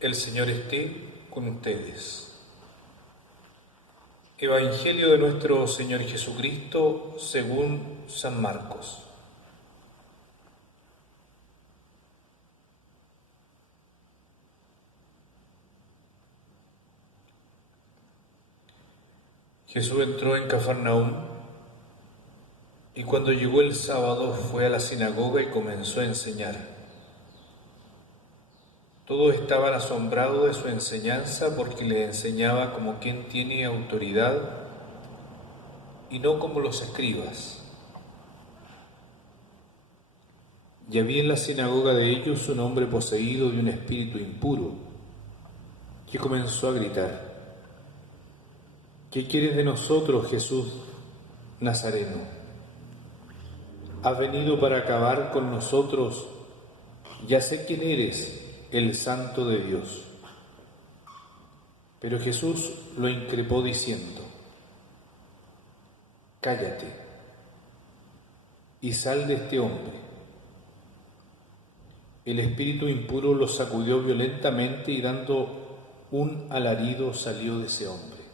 El Señor esté con ustedes. Evangelio de nuestro Señor Jesucristo según San Marcos. Jesús entró en Cafarnaúm y cuando llegó el sábado fue a la sinagoga y comenzó a enseñar. Todos estaban asombrados de su enseñanza porque le enseñaba como quien tiene autoridad y no como los escribas. Y había en la sinagoga de ellos un hombre poseído de un espíritu impuro que comenzó a gritar: ¿Qué quieres de nosotros, Jesús Nazareno? ¿Has venido para acabar con nosotros? Ya sé quién eres, el Santo de Dios. Pero Jesús lo increpó diciendo: Cállate y sal de este hombre. El espíritu impuro lo sacudió violentamente y dando un alarido salió de ese hombre.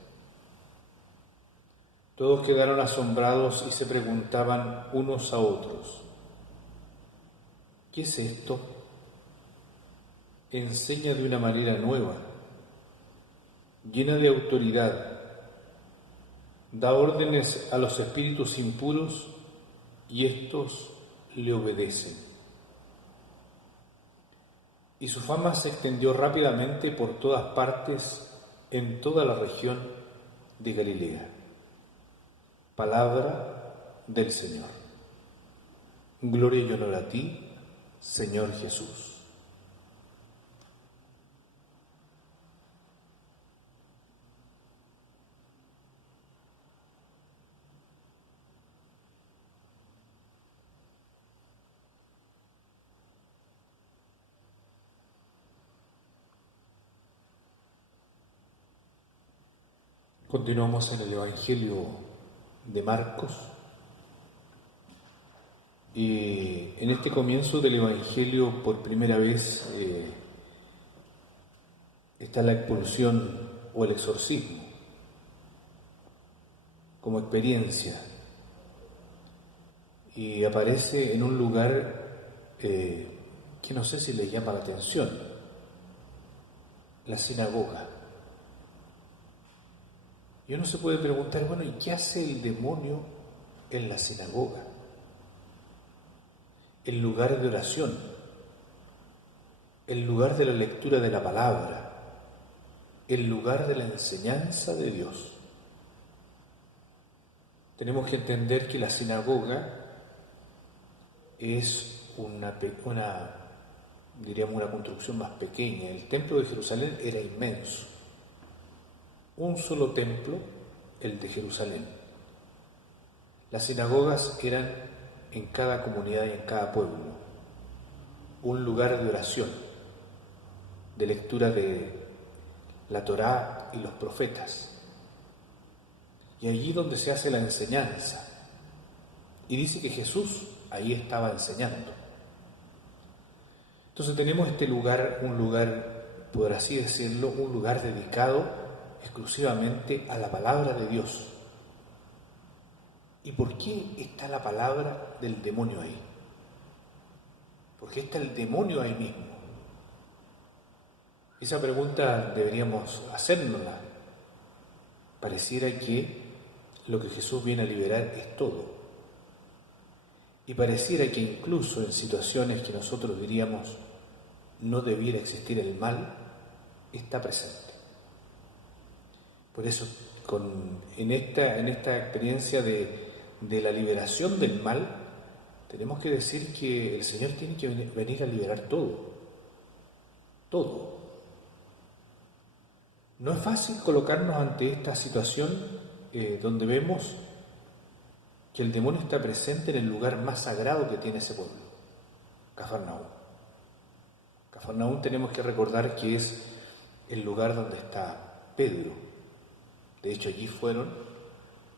Todos quedaron asombrados y se preguntaban unos a otros: ¿qué es esto? Enseña de una manera nueva, llena de autoridad, da órdenes a los espíritus impuros y éstos le obedecen. Y su fama se extendió rápidamente por todas partes en toda la región de Galilea. Palabra del Señor. Gloria y honor a ti, Señor Jesús. Continuamos en el Evangelio de Marcos y en este comienzo del Evangelio por primera vez está la expulsión o el exorcismo como experiencia y aparece en un lugar que no sé si les llama la atención, la sinagoga. Y uno se puede preguntar, bueno, ¿y qué hace el demonio en la sinagoga? El lugar de oración, el lugar de la lectura de la palabra, el lugar de la enseñanza de Dios. Tenemos que entender que la sinagoga es diríamos, una construcción más pequeña. El templo de Jerusalén era inmenso. Un solo templo, el de Jerusalén. Las sinagogas eran en cada comunidad y en cada pueblo un lugar de oración, de lectura de la Torá y los profetas. Y allí donde se hace la enseñanza. Y dice que Jesús ahí estaba enseñando. Entonces tenemos este lugar, un lugar, por así decirlo, un lugar dedicado exclusivamente a la palabra de Dios. ¿Y por qué está la palabra del demonio ahí? ¿Por qué está el demonio ahí mismo? Esa pregunta deberíamos hacérnosla. Pareciera que lo que Jesús viene a liberar es todo. Y pareciera que incluso en situaciones que nosotros diríamos no debiera existir el mal, está presente. Por eso, en esta experiencia de la liberación del mal, tenemos que decir que el Señor tiene que venir a liberar todo. Todo. No es fácil colocarnos ante esta situación donde vemos que el demonio está presente en el lugar más sagrado que tiene ese pueblo, Cafarnaúm. Cafarnaúm tenemos que recordar que es el lugar donde está Pedro. De hecho, allí fueron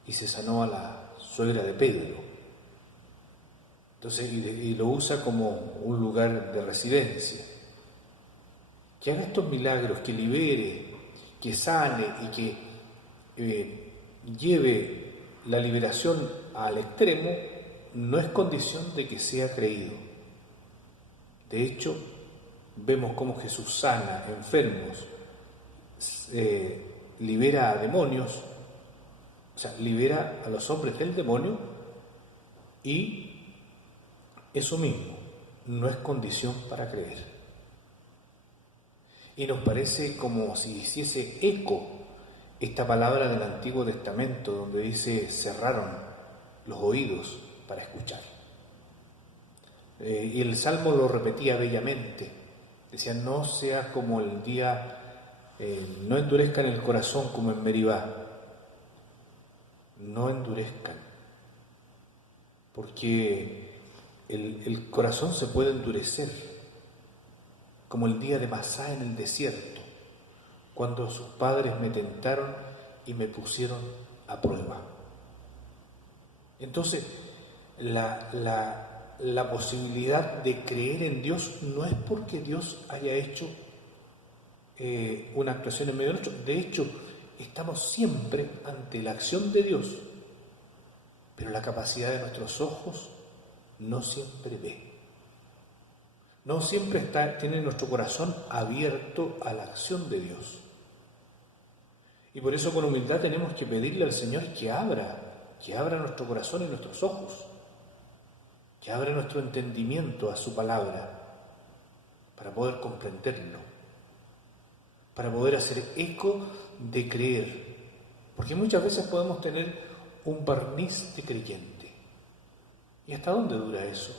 y se sanó a la suegra de Pedro. Entonces, y lo usa como un lugar de residencia. que haga estos milagros, que libere, que sane y que lleve la liberación al extremo, no es condición de que sea creído. De hecho, vemos cómo Jesús sana enfermos, libera a demonios, o sea, libera a los hombres del demonio, y eso mismo no es condición para creer. Y nos parece como si hiciese eco esta palabra del Antiguo Testamento, donde dice: cerraron los oídos para escuchar. Y el Salmo lo repetía bellamente, decía: no sea como el día, no endurezcan el corazón como en Meribá, no endurezcan, porque el corazón se puede endurecer, como el día de Masá en el desierto, cuando sus padres me tentaron y me pusieron a prueba. Entonces, la posibilidad de creer en Dios no es porque Dios haya hecho una actuación en medio nuestro. De hecho, estamos siempre ante la acción de Dios, pero la capacidad de nuestros ojos no siempre ve. No siempre tiene nuestro corazón abierto a la acción de Dios. Y por eso con humildad tenemos que pedirle al Señor que abra nuestro corazón y nuestros ojos, que abra nuestro entendimiento a su palabra, para poder comprenderlo, para poder hacer eco de creer. Porque muchas veces podemos tener un barniz de creyente. ¿Y hasta dónde dura eso?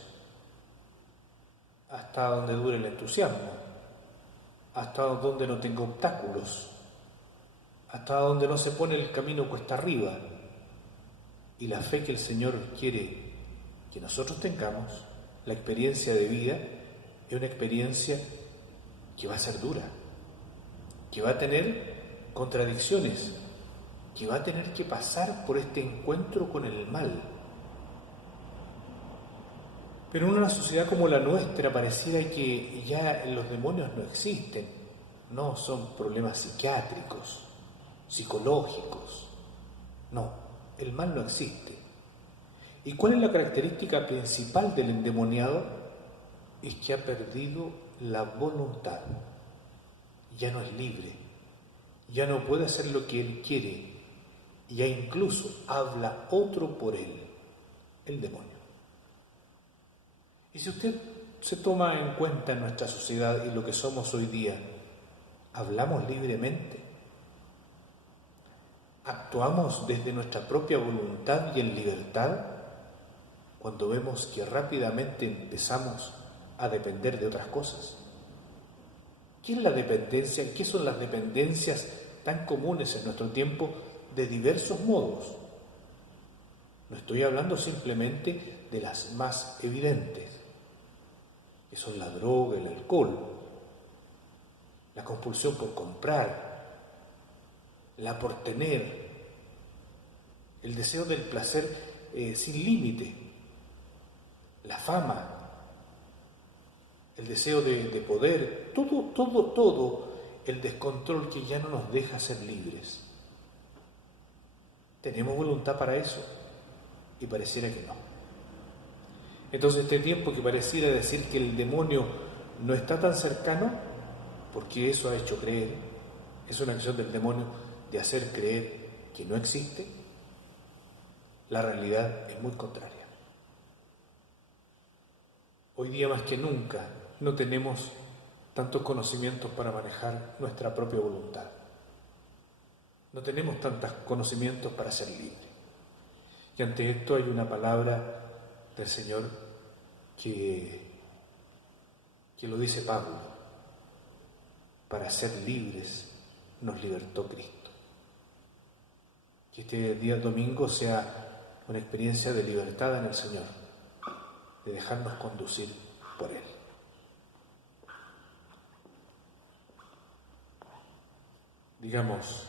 Hasta donde dure el entusiasmo, hasta donde no tenga obstáculos, hasta donde no se pone el camino cuesta arriba. Y la fe que el Señor quiere que nosotros tengamos, la experiencia de vida, es una experiencia que va a ser dura, que va a tener contradicciones, que va a tener que pasar por este encuentro con el mal. Pero en una sociedad como la nuestra pareciera que ya los demonios no existen, no son problemas psiquiátricos, psicológicos, no, el mal no existe. ¿Y cuál es la característica principal del endemoniado? Es que ha perdido la voluntad, ya no es libre, ya no puede hacer lo que él quiere, ya incluso habla otro por él, el demonio. Y si usted se toma en cuenta en nuestra sociedad y lo que somos hoy día, ¿hablamos libremente? ¿Actuamos desde nuestra propia voluntad y en libertad cuando vemos que rápidamente empezamos a depender de otras cosas? ¿Qué es la dependencia? ¿Qué son las dependencias tan comunes en nuestro tiempo de diversos modos? No estoy hablando simplemente de las más evidentes, que son la droga, el alcohol, la compulsión por comprar, la por tener, el deseo del placer sin límite, la fama, el deseo de poder, todo el descontrol que ya no nos deja ser libres. ¿Tenemos voluntad para eso? Y pareciera que no. Entonces este tiempo que pareciera decir que el demonio no está tan cercano, porque eso ha hecho creer, es una acción del demonio de hacer creer que no existe, la realidad es muy contraria. Hoy día más que nunca no tenemos tantos conocimientos para manejar nuestra propia voluntad. No tenemos tantos conocimientos para ser libres. Y ante esto hay una palabra del Señor que lo dice Pablo: para ser libres nos libertó Cristo. Que este día domingo sea una experiencia de libertad en el Señor, de dejarnos conducir por Él. Digamos,